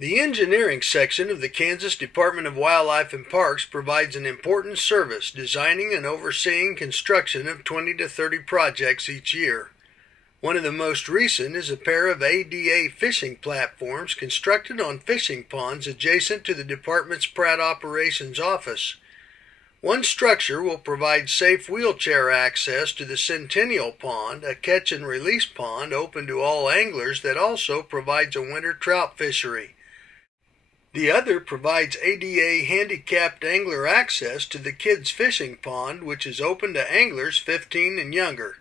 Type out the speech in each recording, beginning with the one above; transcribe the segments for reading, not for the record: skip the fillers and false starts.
The engineering section of the Kansas Department of Wildlife and Parks provides an important service, designing and overseeing construction of 20 to 30 projects each year. One of the most recent is a pair of ADA fishing platforms constructed on fishing ponds adjacent to the department's Pratt Operations Office. One structure will provide safe wheelchair access to the Centennial Pond, a catch and release pond open to all anglers that also provides a winter trout fishery. The other provides ADA handicapped angler access to the Kids Fishing Pond, which is open to anglers 15 and younger.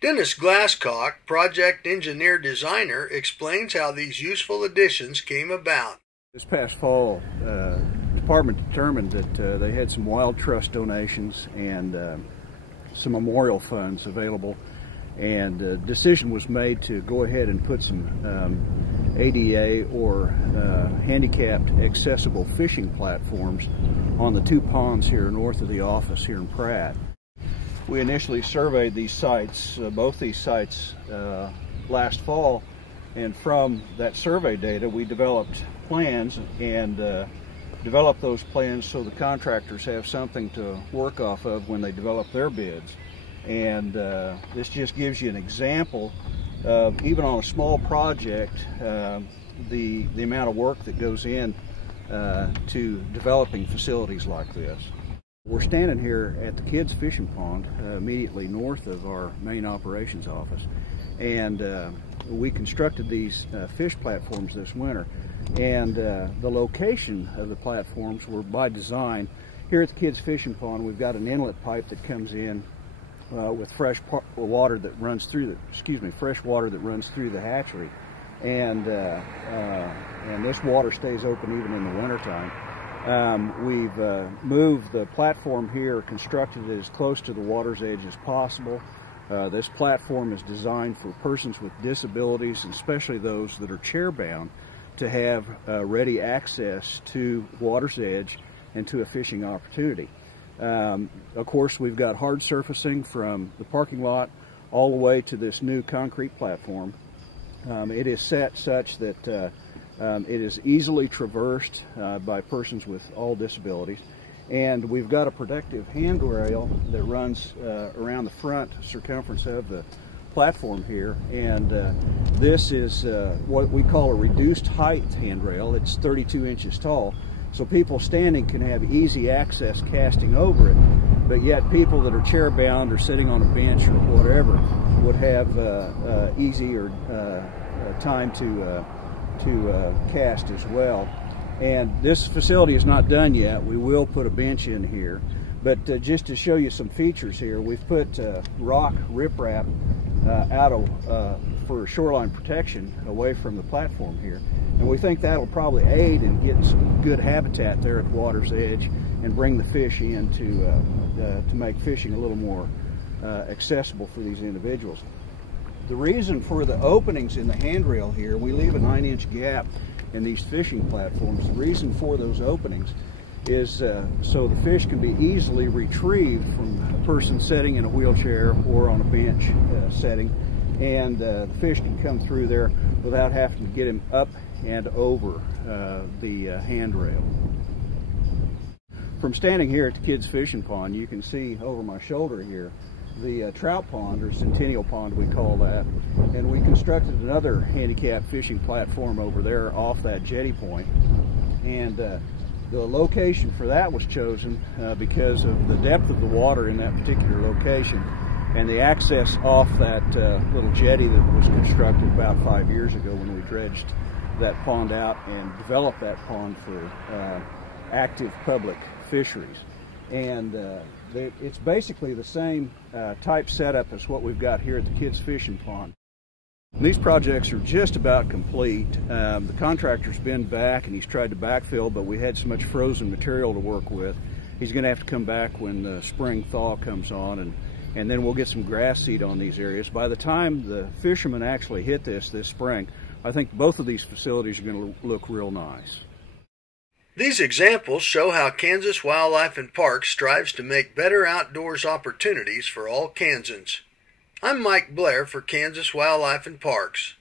Dennis Glasscock, project engineer designer, explains how these useful additions came about. This past fall, the department determined that they had some Wild Trust donations and some memorial funds available, and a decision was made to go ahead and put some ADA or handicapped accessible fishing platforms on the two ponds here north of the office here in Pratt. We initially surveyed these sites, both these sites, last fall, and from that survey data we developed plans and develop those plans so the contractors have something to work off of when they develop their bids. And this just gives you an example of, even on a small project, the amount of work that goes in to developing facilities like this. We're standing here at the Kids Fishing Pond immediately north of our main operations office, and we constructed these fish platforms this winter. And the location of the platforms were by design. Here at the Kids Fishing Pond, we've got an inlet pipe that comes in with fresh water that runs through the hatchery, and this water stays open even in the wintertime. We've moved the platform here, constructed it as close to the water's edge as possible. This platform is designed for persons with disabilities, and especially those that are chair-bound, to have ready access to water's edge and to a fishing opportunity. Of course, we've got hard surfacing from the parking lot all the way to this new concrete platform. It is set such that it is easily traversed by persons with all disabilities. And we've got a protective handrail that runs around the front circumference of the platform here, and this is what we call a reduced height handrail. It's 32 inches tall, so people standing can have easy access casting over it, but yet people that are chair bound or sitting on a bench or whatever would have easier time to cast as well. And this facility is not done yet. We will put a bench in here, but just to show you some features here, we've put rock riprap for shoreline protection away from the platform here, and we think that'll probably aid in getting some good habitat there at the water's edge and bring the fish in to make fishing a little more accessible for these individuals. The reason for the openings in the handrail here, we leave a 9-inch gap in these fishing platforms. The reason for those openings is so the fish can be easily retrieved from a person sitting in a wheelchair or on a bench setting, and the fish can come through there without having to get him up and over the handrail. From standing here at the Kids Fishing Pond, you can see over my shoulder here the trout pond, or Centennial Pond we call that, and we constructed another handicap fishing platform over there off that jetty point. And the location for that was chosen because of the depth of the water in that particular location and the access off that little jetty that was constructed about 5 years ago when we dredged that pond out and developed that pond for active public fisheries. And it's basically the same type setup as what we've got here at the Kids Fishing Pond. These projects are just about complete. The contractor's been back and he's tried to backfill, but we had so much frozen material to work with. He's going to have to come back when the spring thaw comes on, and then we'll get some grass seed on these areas. By the time the fishermen actually hit this spring, I think both of these facilities are going to look real nice. These examples show how Kansas Wildlife and Parks strives to make better outdoors opportunities for all Kansans. I'm Mike Blair for Kansas Wildlife and Parks.